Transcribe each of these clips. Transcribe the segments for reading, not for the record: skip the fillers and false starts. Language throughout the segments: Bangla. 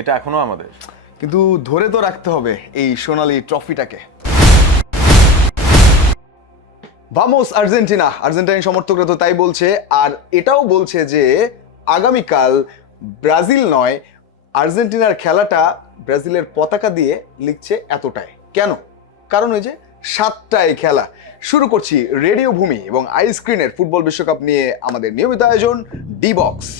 এটা এখনো আমাদের। কিন্তু ধরে তো রাখতে হবে এই সোনালী ট্রফিটাকে। ভামোস আর্জেন্টিনা, আর্জেন্টাইন সমর্থকরা তো তাই বলছে, আর এটাও বলছে যে আগামীকাল ব্রাজিল নয়, আর্জেন্টিনার খেলাটা ব্রাজিলের পতাকা দিয়ে লিখছে এতটাই। কেন? কারণ ওই যে 7টায় খেলা। শুরু করছি রেডিও ভূমি এবং আইস্ক্রিনের ফুটবল বিশ্বকাপ নিয়ে আমাদের নিয়মিত আয়োজন ডি বক্স।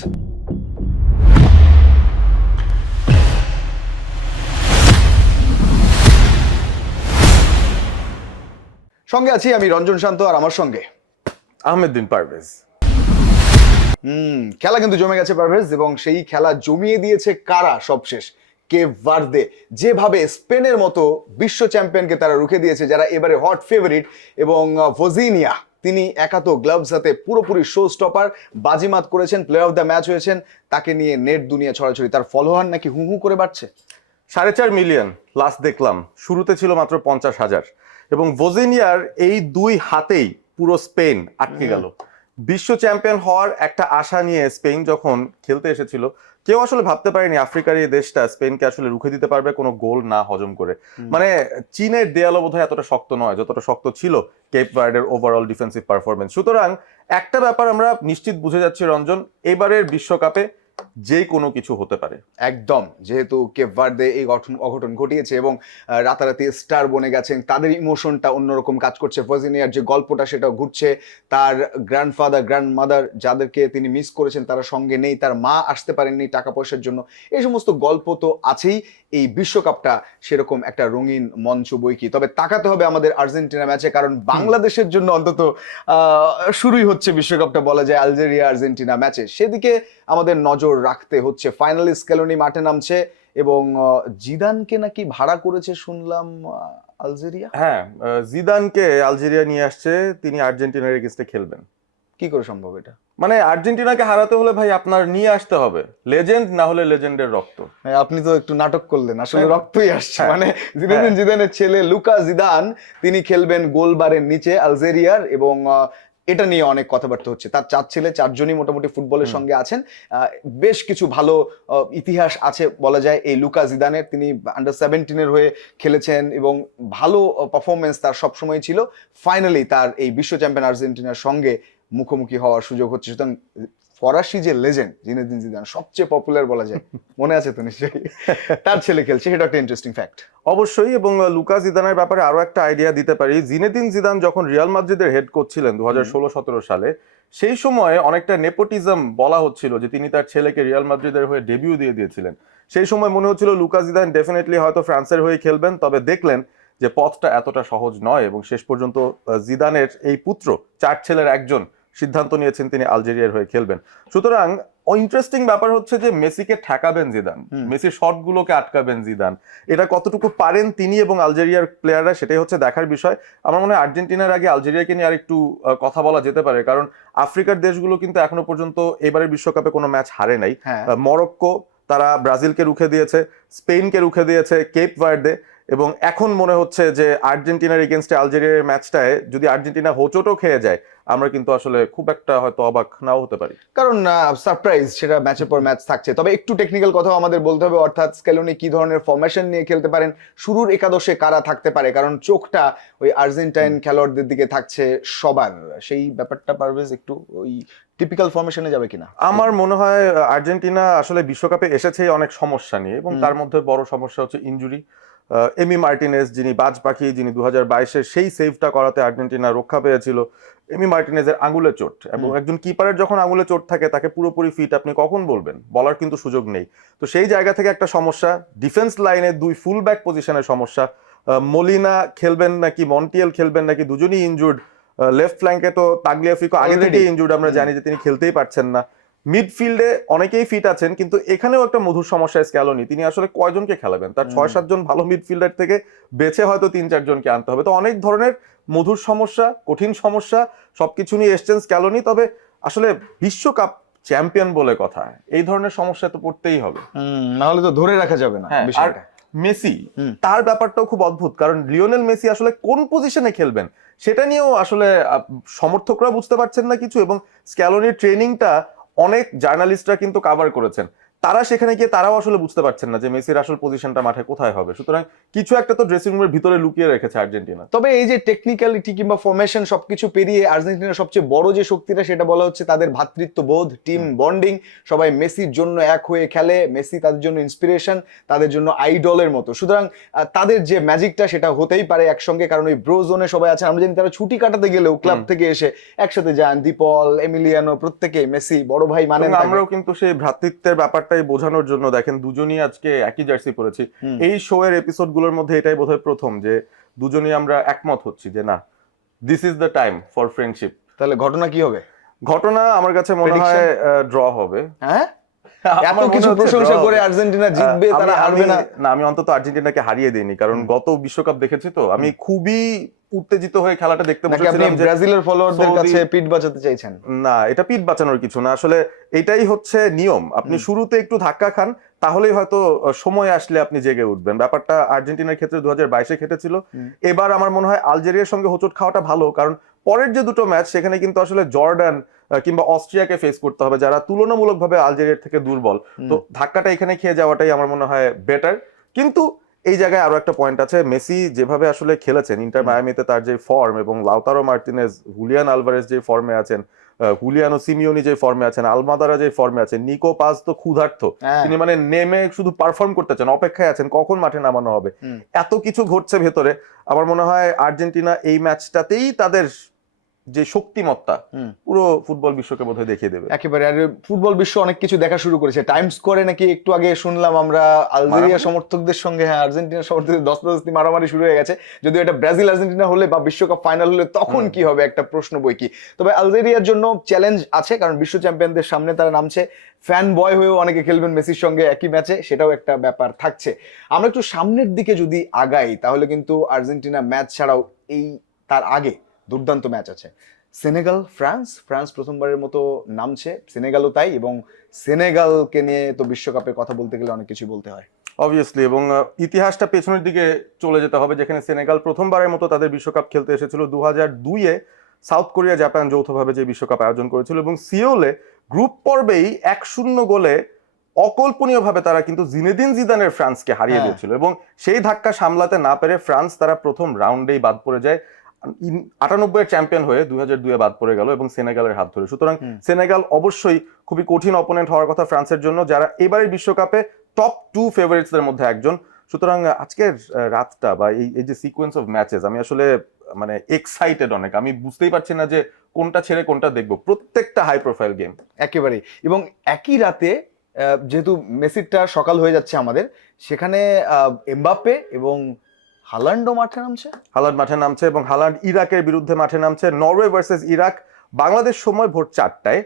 সঙ্গে আছি আমি রঞ্জন শান্ত, আর আমার সঙ্গে আহমেদ বিন পারভেজ। খেলা কিন্তু জমে গেছে পারভেজ, এবং সেই খেলা জমিয়ে দিয়েছে কারা সবশেষ? Cape Verde. যেভাবে স্পেনের মতো বিশ্ব চ্যাম্পিয়নকে তারা রুখে দিয়েছে, যারা এবারে হট ফেভারিট, এবং ভজিনিয়া তিনি একা তো গ্লাভস হাতে পুরোপুরি শো স্টপার, বাজিমাত করেছেন, প্লেয়ার অফ দ্য ম্যাচ হয়েছেন, তাকে নিয়ে নেট দুনিয়া ছড়াছড়ি। তার ফলোয়ার নাকি হু হু করে বাড়ছে। 4.5 মিলিয়ন লাস্ট দেখলাম, শুরুতে ছিল মাত্র 50,000। এবং ভজিনিয়ার এই দুই হাতেই পুরো স্পেন আটকে গেল। বিশ্ব চ্যাম্পিয়ন হওয়ার একটা আশা নিয়ে স্পেন যখন খেলতে এসেছিল, কেউ আসলে ভাবতে পারেনি আফ্রিকার এই দেশটা স্পেনকে আসলে রুখে দিতে পারবে কোনো গোল না হজম করে। মানে চীনের দেয়ালও বোধহয় এতটা শক্ত নয় যতটা শক্ত ছিল কেপ ভার্ডের ওভারঅল ডিফেন্সিভ পারফরমেন্স। সুতরাং একটা ব্যাপার আমরা নিশ্চিত বুঝে যাচ্ছি রঞ্জন, এবারের বিশ্বকাপে যে কোনো কিছু হতে পারে। একদম, যেহেতু কেপ ভার্দে এই অঘটন ঘটিয়েছে এবং রাতারাতি স্টার বনে গেছেন, তাদের ইমোশনটা অন্যরকম কাজ করছে। ভার্জিনিয়ার যে গল্পটা সেটা ঘুরছে, তার গ্র্যান্ডফাদার গ্র্যান্ডমাদার যাদেরকে তিনি মিস করেছেন তারা সঙ্গে নেই, তার মা আসতে পারেননি টাকা পয়সার জন্য, এই সমস্ত গল্প তো আছেই। এই বিশ্বকাপটা সেরকম একটা রঙিন মঞ্চ বইকি। তবে তাকাতে হবে আমাদের আর্জেন্টিনা ম্যাচে, কারণ বাংলাদেশের জন্য অন্তত শুরুই হচ্ছে বিশ্বকাপটা বলা যায় আলজেরিয়া আর্জেন্টিনা ম্যাচে, সেদিকে আমাদের নজর রাখতে হচ্ছে। ফাইনালি স্কেলোনি মাঠে নামছে, এবং জিদানকে নাকি ভাড়া করেছে শুনলাম আলজেরিয়া। হ্যাঁ, জিদানকে আলজেরিয়া নিয়ে আসছে, তিনি আর্জেন্টিনার এগেইনস্টে খেলবেন। কি করে সম্ভব এটা? মানে আর্জেন্টিনাকে হারাতে হলে ভাই আপনার নিয়ে আসতে হবে লেজেন্ড, না হলে লেজেন্ডের রক্ত। আপনি তো একটু নাটক করলেন, আসলে রক্তই আসছে। হ্যাঁ। মানে জিনেদিন জিদানের ছেলে লুকা জিদান তিনি খেলবেন গোলবারের নিচে আলজেরিয়ার, এবং এটা নিয়ে অনেক কথাবার্তা হচ্ছে। তার 4 ছেলে, 4জনই মোটামুটি ফুটবলের সঙ্গে আছেন। বেশ কিছু ভালো ইতিহাস আছে বলা যায় এই লুকা জিদানের। তিনি আন্ডার-17 হয়ে খেলেছেন এবং ভালো পারফরমেন্স তার সবসময় ছিল। ফাইনালি তার এই বিশ্ব চ্যাম্পিয়ন আর্জেন্টিনার সঙ্গে মুখোমুখি হওয়ার সুযোগ হচ্ছে। সুতরাং ফরাসি যে লেজেন্ড জিনেদিন জিদান, সবচেয়ে পপুলার বলা যায়, মনে আছে তো নিশ্চয়ই, তার ছেলে খেলছে, সেটা একটা ইন্টারেস্টিং ফ্যাক্ট। অবশ্যই। এবং লুকা জিদানের ব্যাপারে আরো একটা আইডিয়া দিতে পারি। জিনেদিন জিদান যখন রিয়াল মাদ্রিদের হেড কোচ ছিলেন 2016-17 সালে, সেই সময় অনেকটা নেপোটিজম বলা হচ্ছিল যে তিনি তার ছেলেকে রিয়াল মাদ্রিদের হয়ে ডেবিউ দিয়ে দিয়েছিলেন। সেই সময় মনে হচ্ছিল লুকা জিদান ডেফিনেটলি হয়তো ফ্রান্সের হয়ে খেলবেন, তবে দেখলেন যে পথটা এতটা সহজ নয়, এবং শেষ পর্যন্ত জিদানের এই পুত্র, 4 ছেলের একজন, সিদ্ধান্ত নিয়েছেন তিনি আলজেরিয়ার হয়ে খেলবেন। সুতরাং ইন্টারেস্টিং ব্যাপার হচ্ছে যে মেসিকে ঠেকাবেন জিদান, মেসির শটগুলোকে আটকাবেন জিদান, এটা কতটুকু পারেন তিনি এবং আলজেরিয়ার প্লেয়াররা, সেটাই হচ্ছে দেখার বিষয়। আমার মনে হয় আর্জেন্টিনার আগে আলজেরিয়াকে নিয়ে আর একটু কথা বলা যেতে পারে, কারণ আফ্রিকার দেশগুলো কিন্তু এখনো পর্যন্ত এবারের বিশ্বকাপে কোনো ম্যাচ হারে নাই। মরক্কো তারা ব্রাজিলকে রুখে দিয়েছে, স্পেনকে রুখে দিয়েছে, কেপ ভার্দে, এবং এখন মনে হচ্ছে যে আর্জেন্টিনার এগেনস্টে আলজেরিয়ার ম্যাচটায় যদি আর্জেন্টিনা হোঁচটও খেয়ে যায়, আমরা কিন্তু আসলে খুব একটা হয়তো অবাক নাও হতে পারি, কারণ সারপ্রাইজ সেটা ম্যাচের পর ম্যাচ থাকছে। তবে একটু টেকনিক্যাল কথাও আমাদের বলতে হবে, অর্থাৎ স্কেলোনি কি ধরনের ফরমেশন নিয়ে খেলতে পারেন, শুরুর একাদশে কারা থাকতে পারে, কারণ চোখটা ওই আর্জেন্টাইন খেলোয়াড়দের দিকে থাকছে সবার। সেই ব্যাপারটা পারভেজ একটু ওই টিপিক্যাল ফরমেশনে যাবে কিনা? আমার মনে হয় আর্জেন্টিনা আসলে বিশ্বকাপে এসেছে অনেক সমস্যা নিয়ে, এবং তার মধ্যে বড় সমস্যা হচ্ছে ইনজুরি। এমি মার্টিনেজ, যিনি বাজ পাখি, যিনি 2022-এর সেই সেভটা করাতে আর্জেন্টিনা রক্ষা পেয়েছিল, এমি মার্টিনেজের আঙুলে চোট, এবং একজন কিপারের যখন আঙুলে চোট থাকে তাকে পুরোপুরি ফিট আপনি কখন বলবেন, বলার কিন্তু সুযোগ নেই। তো সেই জায়গা থেকে একটা সমস্যা। ডিফেন্স লাইনে 2 ফুল ব্যাক পজিশনের সমস্যা, মলিনা খেলবেন নাকি মন্টিয়েল খেলবেন নাকি, দুজনই ইনজুর্ড। লেফট ফ্ল্যাঙ্কে তো তাগলিয়াফিকো আগে থেকেই ইনজুর্ড, আমরা জানি যে তিনি খেলতেই পারছেন না। মিডফিল্ডে অনেকেই ফিট আছেন, কিন্তু এখানেও একটা মধুর সমস্যা স্ক্যালোনি, তিনি আসলে কয়জনকে খেলাবেন? তার 6-7 জন ভালো মিডফিল্ডার থেকে বেছে হয়তো 3-4 জনকে আনতে হবে। তো অনেক ধরনের মধুর সমস্যা, কঠিন সমস্যা, সবকিছু নিয়ে এসছেন স্ক্যালোনি। তবে আসলে বিশ্বকাপ চ্যাম্পিয়ন বলে কথা, এই ধরনের সমস্যা তো পড়তেই হবে, না হলে তো ধরে রাখা যাবে না বিষয়টা। মেসি, তার ব্যাপারটাও খুব অদ্ভুত, কারণ লিওনেল মেসি আসলে কোন পজিশনে খেলবেন সেটা নিয়েও আসলে সমর্থকরা বুঝতে পারছেন না কিছু, এবং স্ক্যালোনির ট্রেনিংটা অনেক জার্নালিস্টরা কিন্তু কভার করেছেন। তারা সেখানে গিয়ে তারাও আসলে বুঝতে পারছেন না যে মেসির আসল পজিশনটা মাঠে কোথায় হবে। সুতরাং কিছু একটা তো ড্রেসিং রুমের ভিতরে লুকিয়ে রেখেছে আর্জেন্টিনা। তবে এই যে টেকনিক্যালিটি কিংবা ফরমেশন সবকিছু পেরিয়ে আর্জেন্টিনার সবচেয়ে বড় যে শক্তিটা সেটা বলা হচ্ছে তাদের ভ্রাতৃত্ববোধ, টিম বন্ডিং। সবাই মেসির জন্য এক হয়ে খেলে, মেসি তাদের জন্য ইন্সপিরেশন, তাদের জন্য আইডলের মতো। সুতরাং তাদের যে ম্যাজিকটা সেটা হতেই পারে একসঙ্গে, কারণ ওই ব্রো জোনে সবাই আছেন। আমরা জানি তারা ছুটি কাটাতে গেলেও ক্লাব থেকে এসে একসাথে যান, দীপল, এমিলিয়ানো, প্রত্যেকে মেসি বড় ভাই মানেন। আমরাও কিন্তু সেই ভ্রাতৃত্বের ব্যাপারটাই বোঝানোর জন্য দেখেন দুজনই আজকে একই জার্সি পরেছি। এই শো এর এপিসোড গুলোর মধ্যে এটাই বোধহয় প্রথম যে দুজনই আমরা একমত হচ্ছি যে না, this is the time for friendship. তাহলে ঘটনা কি হবে? ঘটনা আমার কাছে মনে হয় ড্র হবে। হ্যাঁ, এত কিছু প্রশংসা করে আর্জেন্টিনা জিতবে, তারা হারবে না। না, আমি অন্তত আর্জেন্টিনাকে হারিয়ে দিইনি, কারণ গত বিশ্বকাপ দেখেছি তো আমি খুবই উত্তেজিত হয়ে খেলাটা দেখতে বসেছিলাম। আপনি ব্রাজিলের ফলোয়ারদের কাছে পিঠ বাঁচাতে চাইছেন? না, এটা পিঠ বাঁচানোর কিছু না, আসলে এটাই হচ্ছে নিয়ম। আপনি শুরুতে একটু ধাক্কা খান, তাহলেই হয়তো সময় আসলে আপনি জেগে উঠবেন। ব্যাপারটা আর্জেন্টিনার ক্ষেত্রে 2022-এ খেটেছিল। এবার আমার মনে হয় আলজেরিয়ার সঙ্গে হোঁচট খাওয়াটা ভালো, কারণ পরের যে দুটো ম্যাচ সেখানে কিন্তু আসলে জর্ডান কিংবা অস্ট্রিয়াকে ফেস করতে হবে, যারা তুলনামূলকভাবে আলজেরিয়ার থেকে দুর্বল। তো ধাক্কাটা এখানে খেয়ে যাওয়াটাই আমার মনে হয় বেটার। কিন্তু এই জায়গায় আরো একটা পয়েন্ট আছে, মেসি যেভাবে আসলে খেলেছেন ইন্টার মায়ামিতে, তার যে ফর্ম, এবং লাউতারো মার্টিনেজ, হুলিয়ান আলভারেজ যে ফর্মে আছেন, হুলিয়ানো সিমিওনি যে ফর্মে আছেন, আলমাদারা যে ফর্মে আছেন, নিকো পাস তো ক্ষুধার্ত, তিনি মানে নেমে শুধু পারফর্ম করতে চান, অপেক্ষায় আছেন কখন মাঠে নামানো হবে। এত কিছু ঘটছে ভেতরে। আমার মনে হয় আর্জেন্টিনা এই ম্যাচটাতেই তাদের যে শক্তিমত্তা পুরো ফুটবল বিশ্বকে বোধহয় দেখিয়ে দেবে একেবারে। আর ফুটবল বিশ্ব অনেক কিছু দেখা শুরু করেছে। টাইমস স্কোয়ারে নাকি একটু আগে শুনলাম আমরা আলজেরিয়া সমর্থকদের সঙ্গে, হ্যাঁ, আর্জেন্টিনা সমর্থকদের দস্তাদস্তি মারামারি শুরু হয়ে গেছে। যদিও এটা ব্রাজিল আর্জেন্টিনা হলে বা বিশ্বকাপ ফাইনাল হলে তখন কি হবে একটা প্রশ্ন বই কি। তবে আলজেরিয়ার জন্য চ্যালেঞ্জ আছে, কারণ বিশ্ব চ্যাম্পিয়নদের সামনে তারা নামছে। ফ্যান বয় হয়েও অনেকে খেলবেন মেসির সঙ্গে একই ম্যাচে, সেটাও একটা ব্যাপার থাকছে। আমরা একটু সামনের দিকে যদি আগাই তাহলে কিন্তু আর্জেন্টিনা ম্যাচ ছাড়াও এই তার আগে দুর্দান্ত ম্যাচ আছে। সেনেগাল ফ্রান্স, ফ্রান্স প্রথমবারের মতো নামছে, সেনেগালও তাই। এবং সেনেগালকে নিয়ে তো বিশ্বকাপের কথা বলতে গেলে অনেক কিছু বলতে হয় অবভিয়াসলি, এবং ইতিহাসটা পেছনের দিকে চলে যেতে হবে, যেখানে সেনেগাল প্রথমবারের মতো তাদের বিশ্বকাপ খেলতে এসেছিল 2002-এ। সাউথ কোরিয়া জাপান যৌথভাবে যে বিশ্বকাপ আয়োজন করেছিল, এবং সিওলে গ্রুপ পর্বেই 1-0 গোলে অকল্পনীয়ভাবে তারা কিন্তু জিনেদিন জিদানের ফ্রান্সকে হারিয়ে দিয়েছিল। এবং সেই ধাক্কা সামলাতে না পেরে ফ্রান্স তারা প্রথম রাউন্ডেই বাদ পড়ে যায়, 98-এর চ্যাম্পিয়ন হয়ে 2002-এ বাদ পড়ে গেল এবং সেনেগালের হাত ধরে। সুতরাং সেনেগাল অবশ্যই খুবই কঠিন অপোনেন্ট হওয়ার কথা ফ্রান্সের জন্য, যারা এবারের বিশ্বকাপে টপ 2 ফেভারিটসদের মধ্যে একজন। সুতরাং আজকের রাতটা বা এই যে সিকোয়েন্স অফ ম্যাচেস, আমি আসলে মানে এক্সাইটেড অনেক। আমি বুঝতেই পারছি না যে কোনটা ছেড়ে কোনটা দেখবো, প্রত্যেকটা হাই প্রোফাইল গেম একেবারে। এবং একই রাতে যেহেতু মেসিরটা সকাল হয়ে যাচ্ছে আমাদের, সেখানে এমবাপ্পে এবং হালান্ডও মাঠে নামছে। হালান্ড মাঠে নামছে, এবং হালান্ড ইরাকের বিরুদ্ধে মাঠে নামছে। নরওয়ে ভার্সেস ইরাক, বাংলাদেশ সময় ভোর 4টায়।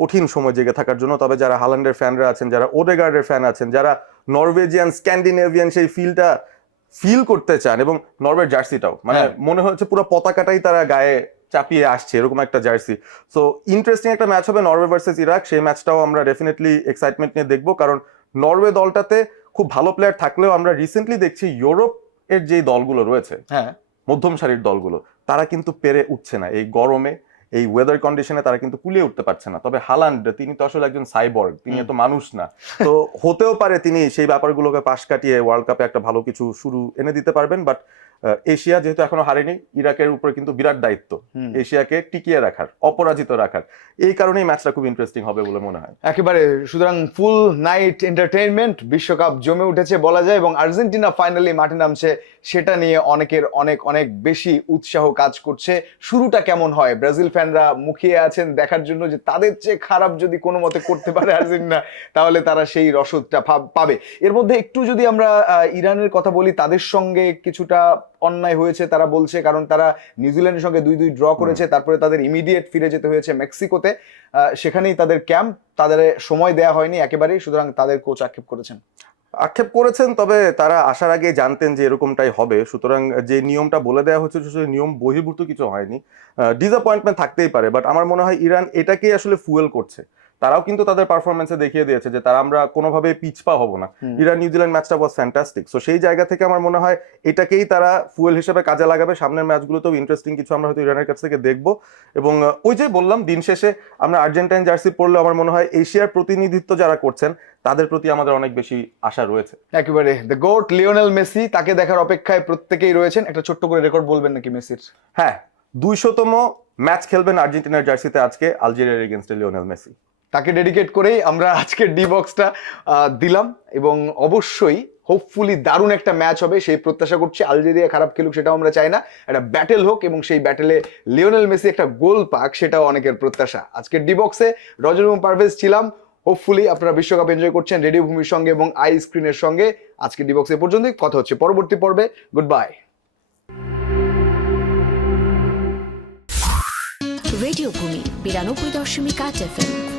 কঠিন সময় জেগে থাকার জন্য। তবে যারা হালান্ডের ফ্যানরা আছেন, যারা ওডেগার্ডের ফ্যান আছেন, যারা নরওয়েজিয়ান স্ক্যান্ডিনেভিয়ান সেই ফিলটা ফিল করতে চান, এবং নরওয়ের জার্সিটাও মানে মনে হচ্ছে পুরো পতাকাটাই তারা গায়ে চাপিয়ে আসছে, এরকম একটা জার্সি। সো ইন্টারেস্টিং একটা ম্যাচ হবে নরওয়ে ভার্সেস ইরাক। সেই ম্যাচটাও আমরা ডেফিনেটলি এক্সাইটমেন্ট নিয়ে দেখবো, কারণ নরওয়ে দলটাতে খুব ভালো প্লেয়ার থাকলেও আমরা রিসেন্টলি দেখছি ইউরোপ এর যে দলগুলো রয়েছে, মধ্যম সারির দলগুলো, তারা কিন্তু পেরে উঠছে না এই গরমে, এই ওয়েদার কন্ডিশনে তারা কিন্তু কুলিয়ে উঠতে পারছে না। তবে হালান্ড, তিনি তো আসলে একজন সাইবর্গ, তিনি তো মানুষ না। তো হতেও পারে তিনি সেই ব্যাপারগুলোকে পাশ কাটিয়ে ওয়ার্ল্ড কাপে একটা ভালো কিছু শুরু এনে দিতে পারবেন। বাট এশিয়া যেহেতু এখনো হারেনি, ইরাকের উপরে কিন্তু বিরাট দায়িত্ব এশিয়াকে টিকিয়ে রাখার, অপরাজিত রাখার। এই কারণেই ম্যাচটা খুব ইন্টারেস্টিং হবে বলে মনে হয় একেবারে। সুতরাং ফুল নাইট এন্টারটেইনমেন্ট, বিশ্বকাপ জমে উঠেছে বলা যায়, এবং আর্জেন্টিনা ফাইনালি মাঠে নামছে, সেটা নিয়ে অনেকের অনেক অনেক বেশি উৎসাহ কাজ করছে। শুরুটা কেমন হয়, ব্রাজিল ফ্যানরা মুখিয়ে আছেন দেখার জন্য যে তাদের চেয়ে খারাপ যদি কোনো মতে করতে পারে আর্জেন্টিনা, তাহলে তারা সেই রসদটা পাবে। এর মধ্যে একটু যদি আমরা ইরানের কথা বলি, তাদের সঙ্গে কিছুটা অন্যায় হয়েছে তারা বলছে, কারণ তারা নিউজিল্যান্ডের সঙ্গে 2-2 ড্র করেছে, তারপরে তাদের ইমিডিয়েট ফিরে যেতে হয়েছে মেক্সিকোতে। সেখানেই তাদের ক্যাম্প, তাদের সময় দেয়া হয়নি একেবারেই। সুতরাং তাদের কোচ আক্ষেপ করেছেন, তবে তারা আসার আগে জানতেন যে এরকমটাই হবে। সুতরাং যে নিয়মটা বলে দেওয়া হচ্ছে সেই নিয়ম বহির্ভূত কিছু হয়নি। ডিসঅ্যাপয়েন্টমেন্ট থাকতেই পারে, বাট আমার মনে হয় ইরান এটাকেই আসলে ফুয়েল করছে। তারাও কিন্তু তাদের পারফরমেন্সে দেখিয়ে দিয়েছে যে তারা আমরা কোনোভাবে পিছপা হব না। ইরান নিউজিল্যান্ড ম্যাচটা ওয়াজ ফ্যান্টাস্টিক। সো সেই জায়গা থেকে আমার মনে হয় এটাকেই তারা ফুয়েল হিসেবে কাজে লাগাবে। সামনের ম্যাচগুলোতেও ইন্টারেস্টিং কিছু আমরা হয়তো ইরানের কাছ থেকে দেখবো। এবং ওই যে বললাম, দিন শেষে আমরা আর্জেন্টাইন জার্সি পরলে আমার মনে হয় এশিয়ার প্রতিনিধিত্ব যারা করছেন তাদের প্রতি আমাদের অনেক বেশি আশা রয়েছে। একেবারে দ্য গোট লিওনেল মেসি, তাকে দেখার অপেক্ষায় প্রত্যেকেই রয়েছেন। একটা ছোট্ট করে রেকর্ড বলবেন নাকি মেসির? হ্যাঁ, 200তম ম্যাচ খেলবেন আর্জেন্টিনার জার্সিতে আজকে আলজেরিয়ার এগেইনস্টে লিওনেল মেসি। তাকে ডেডিকেট করেই আমরা আজকের ডি বক্সটা দিলাম, এবং অবশ্যই হোপফুলি দারুণ একটা ম্যাচ হবে সেই প্রত্যাশা করছি। আলজেরিয়া খারাপ খেলুক সেটাও আমরা চাই না, একটা ব্যাটেল হোক এবং সেই ব্যাটেলে লিওনেল মেসি একটা গোল পাক, সেটাও অনেকের প্রত্যাশা। আজকের ডি বক্সে রজল এবং পারভেজ ছিলাম। হোপফুলি আপনারা বিশ্বকাপ এনজয় করছেন রেডিও ভূমির সঙ্গে এবং আই স্ক্রিনের সঙ্গে। আজকের ডি বক্সে পর্যন্তই, কথা হচ্ছে পরবর্তী পর্বে। Good bye. রেডিও ভূমি 92.8 FM।